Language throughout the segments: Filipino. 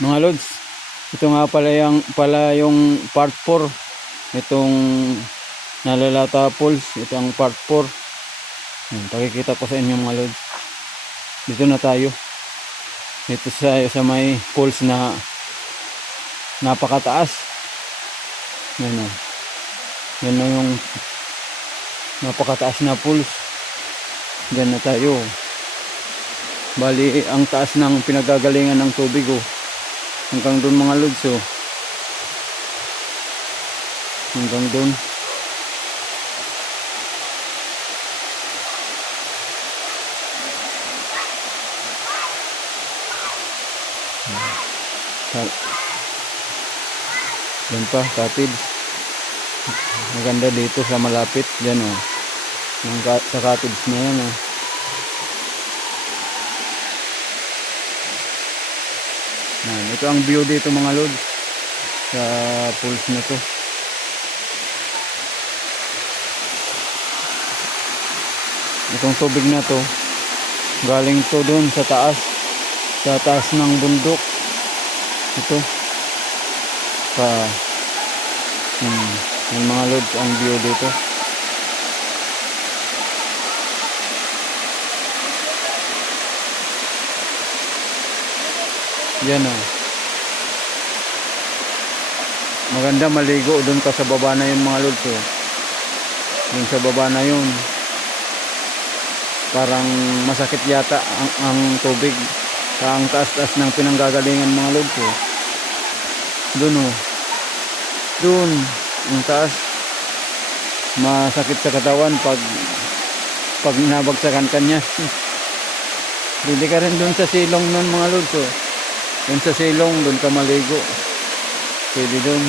Mga lods, ito nga pala yung part 4 itong Nalalata Falls. Ito ang part 4. Pakikita ko sa inyo mga lods. Dito na tayo. Dito sa may falls na napakataas. Yan o. Yan na yung napakataas na falls. Diyan na tayo. Bali ang taas ng pinagagalingan ng tubig oh. Hanggang doon mga lods oh. Hanggang doon. Yan pa, cottage. Maganda dito sa malapit. Yan oh. Sa cottage na yan oh. Yan, ito ang view dito mga lods. Sa falls na to. Itong tubig na to galing to dun sa taas ng bundok. Ito yung mga lods ang view dito. Yan o. Maganda maligo dun ka sa baba na yun mga lods oh. Dun sa baba na yun parang masakit yata ang tubig sa ang taas-taas ng pinanggagalingan mga lods oh. Dun oh. Dun ang taas, masakit sa katawan pag nabagsakan ka niya. Hindi ka rin dun sa silong nun mga lods oh. Dun sa silong, dun ka maligo. Pwede dun.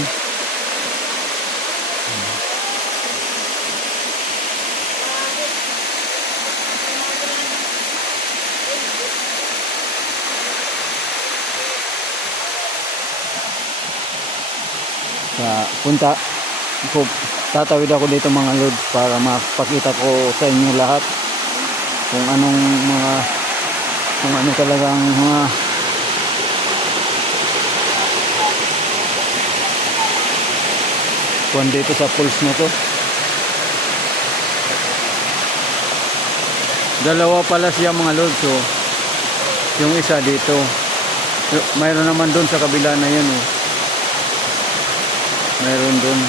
Tatawid ako dito mga lods para mapakita ko sa inyo lahat kung ano talagang mga kuwan dito sa falls na to. Dalawa pala siya mga lods oh. Yung isa dito, mayroon naman doon sa kabila na yun oh. Mayroon doon.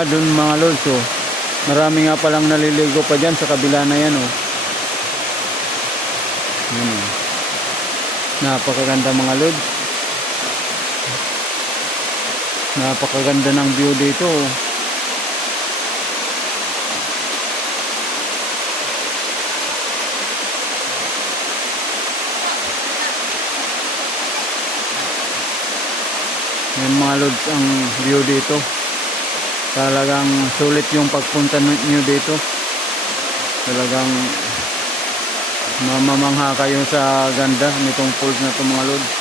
Doon mga lods oh. Marami nga palang naliligo pa dyan sa kabila na yan oh. Napakaganda mga lods. Napakaganda ng view dito oh. Yan mga lods ang view dito. Talagang sulit yung pagpunta nyo dito. Talagang mamamangha kayo sa ganda nitong falls na ito mga lods.